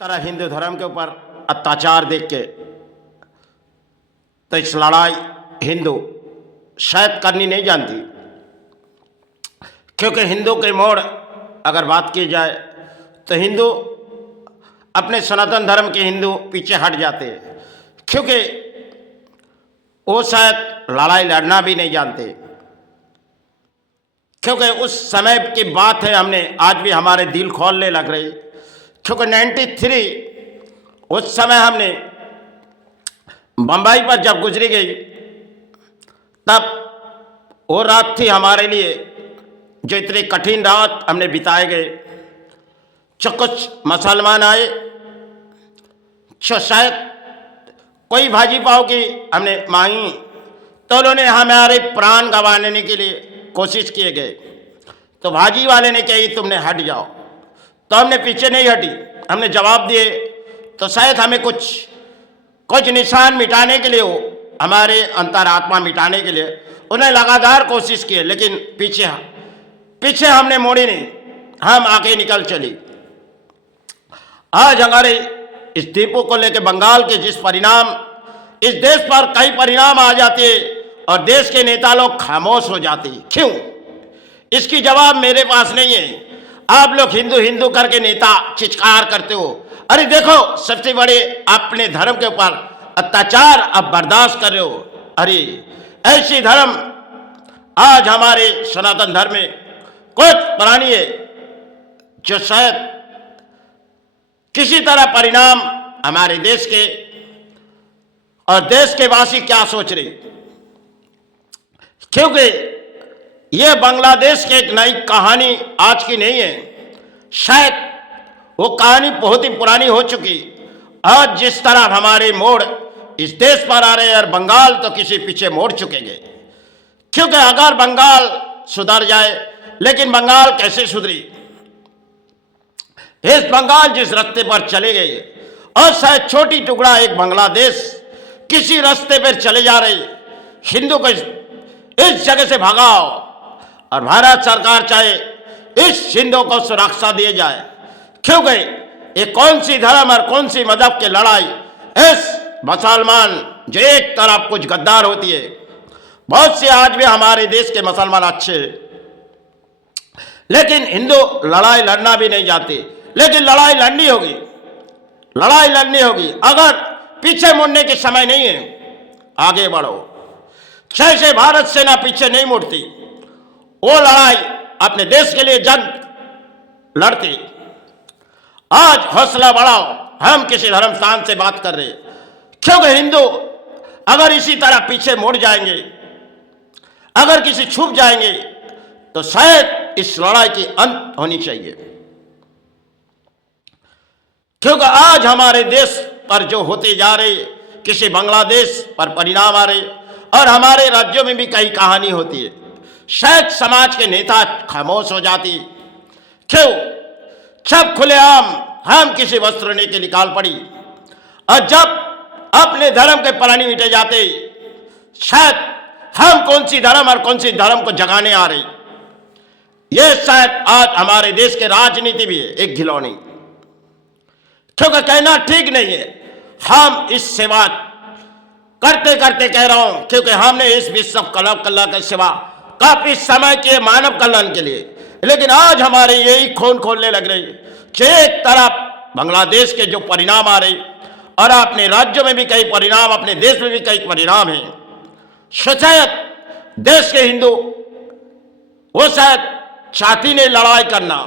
तरह हिंदू धर्म के ऊपर अत्याचार देख के तो इस लड़ाई हिंदू शायद करनी नहीं जानती, क्योंकि हिंदू के मोड़ अगर बात की जाए तो हिंदू अपने सनातन धर्म के हिंदू पीछे हट जाते हैं, क्योंकि वो शायद लड़ाई लड़ना भी नहीं जानते। क्योंकि उस समय की बात है, हमने आज भी हमारे दिल खोलने लग रही, क्योंकि 93 उस समय हमने बम्बई पर जब गुजरी गई तब वो रात थी हमारे लिए जो इतनी कठिन रात हमने बिताए गए। जो कुछ मुसलमान आए जो शायद कोई भाजी पाव की हमने मांगी तो उन्होंने हमारे प्राण गंवाने के लिए कोशिश किए गए, तो भाजी वाले ने कही तुमने हट जाओ, तो हमने पीछे नहीं हटी, हमने जवाब दिए। तो शायद हमें कुछ निशान मिटाने के लिए हो, हमारे अंतरात्मा मिटाने के लिए उन्हें लगातार कोशिश की, लेकिन पीछे हमने मोड़ी नहीं, हम आगे निकल चली। आज हमारे इस द्वीपों को लेकर बंगाल के जिस परिणाम इस देश पर कई परिणाम आ जाते और देश के नेता लोग खामोश हो जाते, क्यों? इसकी जवाब मेरे पास नहीं है। आप लोग हिंदू हिंदू करके नेता चित्कार करते हो, अरे देखो सबसे बड़े अपने धर्म के ऊपर अत्याचार अब बर्दाश्त कर रहे हो। अरे ऐसी धर्म आज हमारे सनातन धर्म में कुछ प्राणी है जो शायद किसी तरह परिणाम हमारे देश के और देश के वासी क्या सोच रहे, क्योंकि यह बांग्लादेश की एक नई कहानी आज की नहीं है, शायद वो कहानी बहुत ही पुरानी हो चुकी। आज जिस तरह हमारे मोड़ इस देश पर आ रहे हैं और बंगाल तो किसी पीछे मोड़ चुकेंगे, क्योंकि अगर बंगाल सुधर जाए, लेकिन बंगाल कैसे सुधरी? इस बंगाल जिस रास्ते पर चले गए और शायद छोटी टुकड़ा एक बांग्लादेश किसी रास्ते पर चले जा रहे, हिंदू को इस जगह से भगाओ और भारत सरकार चाहे इस हिंदू को सुरक्षा दिए जाए, क्योंकि ये कौन सी धर्म और कौन सी मजहब की लड़ाई? इस मुसलमान जो एक तरफ कुछ गद्दार होती है, बहुत से आज भी हमारे देश के मुसलमान अच्छे, लेकिन हिंदू लड़ाई लड़ना भी नहीं जाते, लेकिन लड़ाई लड़नी होगी, लड़ाई लड़नी होगी। अगर पीछे मुड़ने के समय नहीं है, आगे बढ़ो। जैसे भारत सेना पीछे नहीं मुड़ती, वो लड़ाई अपने देश के लिए जंग लड़ती। आज हौसला बढ़ाओ, हम किसी धर्म स्थान से बात कर रहे हैं, क्योंकि हिंदू अगर इसी तरह पीछे मुड़ जाएंगे, अगर किसी छुप जाएंगे, तो शायद इस लड़ाई की अंत होनी चाहिए। क्योंकि आज हमारे देश पर जो होते जा रहे, किसी बांग्लादेश पर परिणाम आ रहे और हमारे राज्यों में भी कई कहानी होती है, शायद समाज के नेता खामोश हो जाती। क्यों? जब खुलेआम हम किसी वस्त्र ने के निकाल पड़ी और जब अपने धर्म के प्राणी मिटे जाते, शायद हम कौन सी धर्म और कौन सी धर्म को जगाने आ रही। यह शायद आज हमारे देश के राजनीति भी है एक खिलौनी, क्योंकि कहना ठीक नहीं है। हम इस सेवा करते करते कह रहा हूं, क्योंकि हमने इस विश्व कला की सेवा काफी समय के मानव कल्याण के लिए, लेकिन आज हमारे यही खून खोलने लग रही कि एक तरफ बांग्लादेश के जो परिणाम आ रहे और अपने राज्यों में भी कई परिणाम, अपने देश में भी कई परिणाम हैं। शायद देश के हिंदू वो शायद चाहती नहीं लड़ाई करना,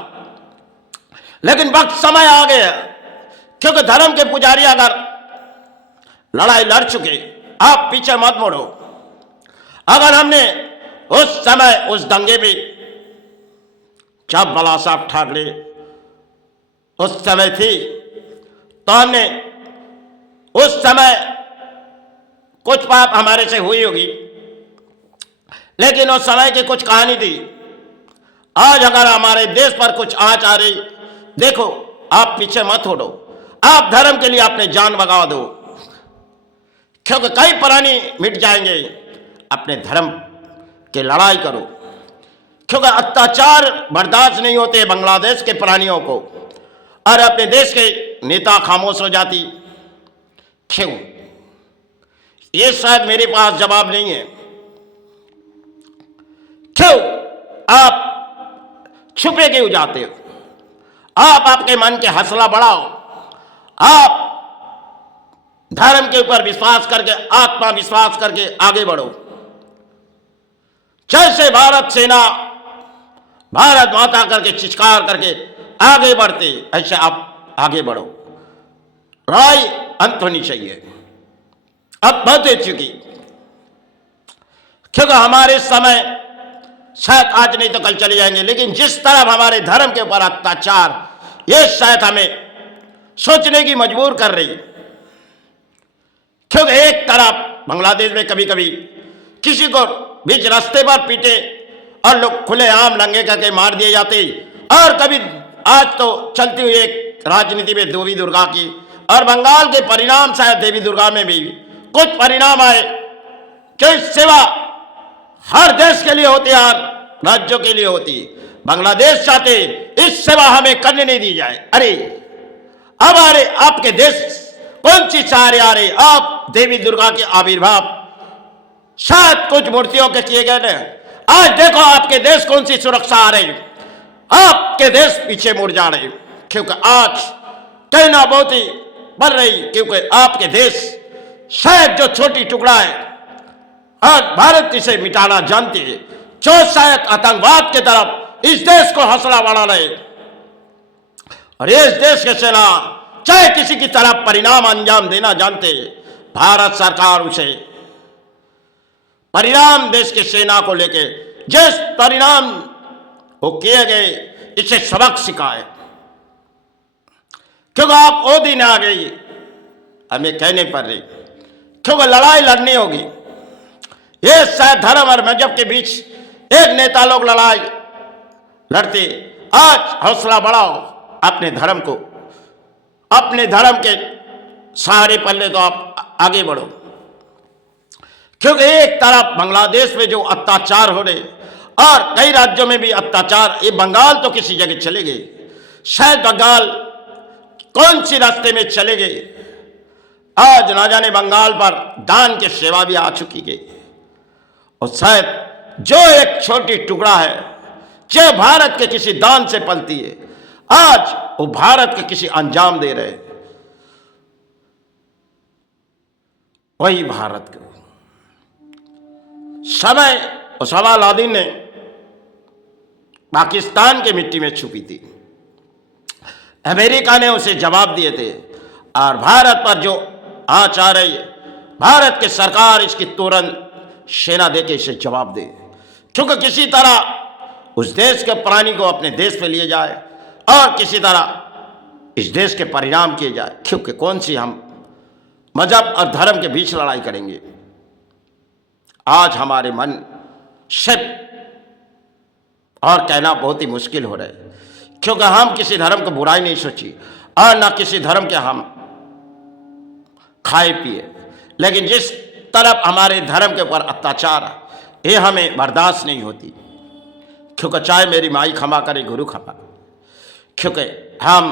लेकिन वक्त समय आ गया, क्योंकि धर्म के पुजारी अगर लड़ाई लड़ चुके, आप पीछे मत मुड़ो। अगर हमने उस समय उस दंगे में जब बाला साहब ठाकरे उस समय थी, तो हमने उस समय कुछ पाप हमारे से हुई होगी, लेकिन उस समय की कुछ कहानी थी। आज अगर हमारे देश पर कुछ आंच आ रही, देखो आप पीछे मत हटो, आप धर्म के लिए अपने जान बगा दो, क्योंकि कई प्राणी मिट जाएंगे। अपने धर्म की लड़ाई करो, क्योंकि अत्याचार बर्दाश्त नहीं होते बांग्लादेश के प्राणियों को, और अपने देश के नेता खामोश हो जाती, क्यों? ये शायद मेरे पास जवाब नहीं है। क्यों आप छुपे क्यों जाते हो? आप आपके मन के हौसला बढ़ाओ, आप धर्म के ऊपर विश्वास करके, आत्मविश्वास करके आगे बढ़ो। जैसे भारत सेना भारत माता करके चित्कार करके आगे बढ़ते, ऐसे आप आगे बढ़ो। लड़ाई अंत होनी चाहिए, अब बहुत हो चुकी, क्योंकि हमारे समय शायद आज नहीं तो कल चले जाएंगे, लेकिन जिस तरह हमारे धर्म के ऊपर अत्याचार, ये शायद हमें सोचने की मजबूर कर रही। क्योंकि एक तरफ बांग्लादेश में कभी कभी किसी को बीच रास्ते पर पीटे और लोग खुलेआम लंगे करके मार दिए जाते, और कभी आज तो चलती हुई एक राजनीति में देवी दुर्गा की, और बंगाल के परिणाम शायद देवी दुर्गा में भी कुछ परिणाम आए जो इस सेवा हर देश के लिए होती है, हर राज्यों के लिए होती है। बांग्लादेश चाहते इस सेवा हमें करने नहीं दी जाए। अरे अब आ रहे आपके देश कौन सी चारे आ रहे, आप देवी दुर्गा के आविर्भाव शायद कुछ मूर्तियों के किए गए हैं। आज देखो आपके देश कौन सी सुरक्षा आ रही, आपके देश पीछे मुड़ जा रहे, क्योंकि आज कहना बहुत ही बढ़ रही, क्योंकि आपके देश शायद जो छोटी टुकड़ा है, आज भारत इसे मिटाना जानती है, जो शायद आतंकवाद की तरफ इस देश को हौसला बढ़ा रहे, और इस देश के सेना चाहे किसी की तरफ परिणाम अंजाम देना जानते, भारत सरकार उसे परिणाम देश की सेना को लेके जिस परिणाम वो किए गए, इसे सबक सिखाए। क्योंकि आप वो दिन आ गई, हमें कहने पड़ रही, क्योंकि लड़ाई लड़नी होगी। ये शायद धर्म और मजहब के बीच एक नेता लोग लड़ाई लड़ते, आज हौसला बढ़ाओ, अपने धर्म को, अपने धर्म के सहारे पल्ले तो आप आगे बढ़ो। क्योंकि एक तरफ बांग्लादेश में जो अत्याचार हो रहे, और कई राज्यों में भी अत्याचार, ये बंगाल तो किसी जगह चले गए, शायद बंगाल कौन सी रास्ते में चले गए, आज ना जाने बंगाल पर दान की सेवा भी आ चुकी है, और शायद जो एक छोटी टुकड़ा है जो भारत के किसी दान से पलती है, आज वो भारत के किसी अंजाम दे रहे, वही भारत के समय ओसामा लादेन ने पाकिस्तान के मिट्टी में छुपी थी, अमेरिका ने उसे जवाब दिए थे, और भारत पर जो आंच आ रही है, भारत की सरकार इसकी तुरंत सेना देके इसे जवाब दे, क्योंकि किसी तरह उस देश के प्राणी को अपने देश पे लिए जाए, और किसी तरह इस देश के परिणाम किए जाए। क्योंकि कौन सी हम मजहब और धर्म के बीच लड़ाई करेंगे। आज हमारे मन से और कहना बहुत ही मुश्किल हो रहा है, क्योंकि हम किसी धर्म को बुराई नहीं सोची, और ना किसी धर्म के हम खाए पिए, लेकिन जिस तरफ हमारे धर्म के ऊपर अत्याचार है, ये हमें बर्दाश्त नहीं होती। क्योंकि चाहे मेरी माई क्षमा करे, गुरु क्षमा, क्योंकि हम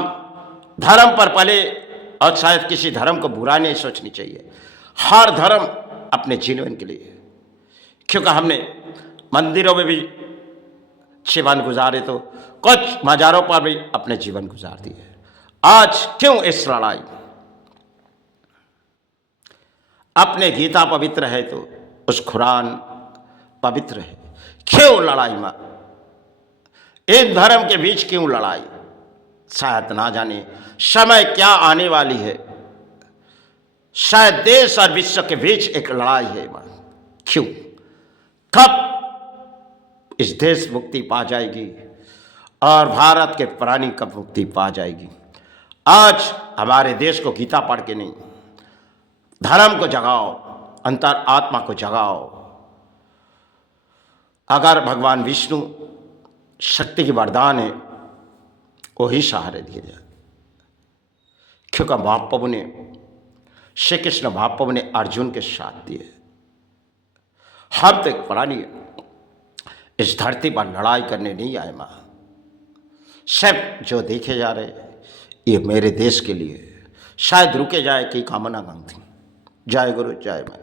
धर्म पर पले, और शायद किसी धर्म को बुरा नहीं सोचनी चाहिए, हर धर्म अपने जीवन के लिए। क्योंकि हमने मंदिरों में भी जीवन गुजारे, तो कुछ मज़ारों पर भी अपने जीवन गुजार दिए। आज क्यों इस लड़ाई? अपने गीता पवित्र है तो उस कुरान पवित्र है, क्यों लड़ाई में? इन धर्म के बीच क्यों लड़ाई? शायद ना जाने समय क्या आने वाली है, शायद देश और विश्व के बीच एक लड़ाई है। क्यों? कब इस देश मुक्ति पा जाएगी और भारत के प्राणी कब मुक्ति पा जाएगी? आज हमारे देश को गीता पढ़ के नहीं, धर्म को जगाओ, अंतर आत्मा को जगाओ। अगर भगवान विष्णु शक्ति की वरदान है, वही सहारे दिए जाए। क्योंकि महाप्रभु ने, श्री कृष्ण महाप्रभु ने अर्जुन के साथ दिए। हम तो एक प्राणी इस धरती पर लड़ाई करने नहीं आए माँ। सब जो देखे जा रहे ये मेरे देश के लिए, शायद रुके जाए की कामना मांगती। जय गुरु जय माता।